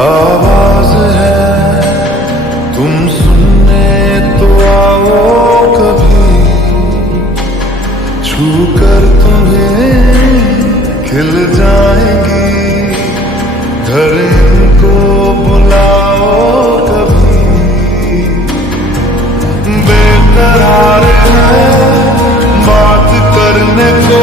आवाज है तुम सुनने तो आओ कभी, छू कर तुम्हें खिल जाएंगी। घर इनको बुलाओ कभी, बेकरार है बात करने को